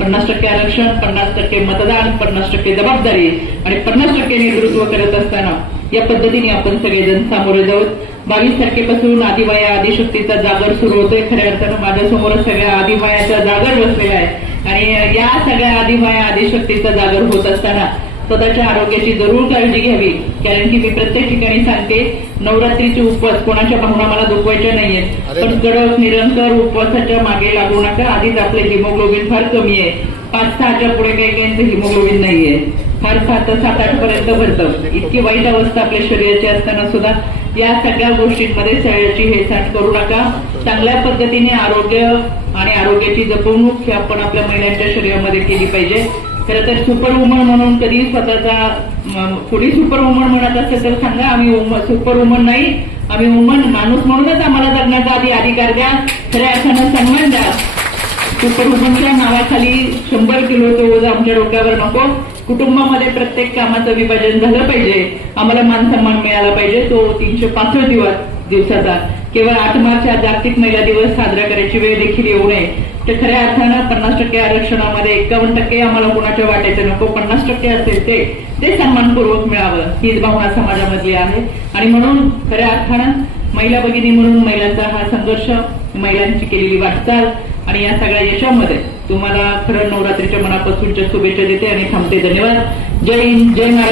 पन्नास टक्के आरक्षण पन्नास टक्के मतदान पन्नास टक्के जबाबदारी आणि पन्नास टक्के नेतृत्व करत असताना या पद्धतीने आपण सगळेजण सामोरे जाऊ बावीस तारखेपासून आदिवाया आदिशक्तीचा जागर सुरू होतोय. खऱ्या अर्थानं माझ्यासमोर सगळ्या आदिवायाचा जागर बसलेला आहे आणि या सगळ्या आदिवाया आदिशक्तीचा जागर होत असताना स्वतःच्या आरोग्याची जरूर काळजी घ्यावी. कारण की मी प्रत्येक ठिकाणी सांगते नवरात्रीचे उपवास कोणाच्या भावना मला दुखवायच्या पण कडक निरंतर उपवासाच्या मागे लागू नका. आधीच आपले हिमोग्लोबिन फार कमी आहे पाच सहाच्या पुढे काही काहींचं हिमोग्लोबिन नाहीये. फार सात सात आठ पर्यंत भरतं. इतकी वाईट अवस्था आपल्या शरीराची असताना सुद्धा. या सगळ्या गोष्टींमध्ये शरीराची हेळसांड करू नका. चांगल्या पद्धतीने आरोग्य आणि आरोग्याची जपवणूक ही आपण आपल्या महिलांच्या शरीरामध्ये केली पाहिजे. खरं तर सुपर वुमन म्हणून कधी स्वतःचा कुणी सुपर वुमन म्हणत असेल तर सांगा आम्ही सुपर वुमन नाही. आम्ही वुमन माणूस म्हणूनच आम्हाला जगण्याचा आधी अधिकार द्या. खऱ्या अर्थानं सन्मान द्या. सुपर नावाखाली शंभर किलो तो ओझ आमच्या डोक्यावर नको. कुटुंबामध्ये प्रत्येक कामाचं विभाजन झालं पाहिजे. आम्हाला मान सन्मान मिळाला पाहिजे. तो तीनशे पासष्ट दिवस दिवसाचा. केवळ आठ मार्च हा जागतिक महिला दिवस साजरा करायची वेळ देखील येऊ नये. तर खऱ्या अर्थानं पन्नास टक्के आरक्षणामध्ये एकावन्न टक्के आम्हाला कोणाच्या वाटायचं नको पन्नास टक्के असेल ते ते सन्मानपूर्वक मिळावं हीच भावना समाजामधली आहे. आणि म्हणून खऱ्या अर्थानं महिला भगिनी म्हणून महिलांचा हा संघर्ष महिलांची केलेली वाटचाल आणि या सगळ्या यशामध्ये तुम्हाला खरं नवरात्रीच्या मनापासूनच्या शुभेच्छा देते आणि थांबते. धन्यवाद. जय हिंद जय महाराज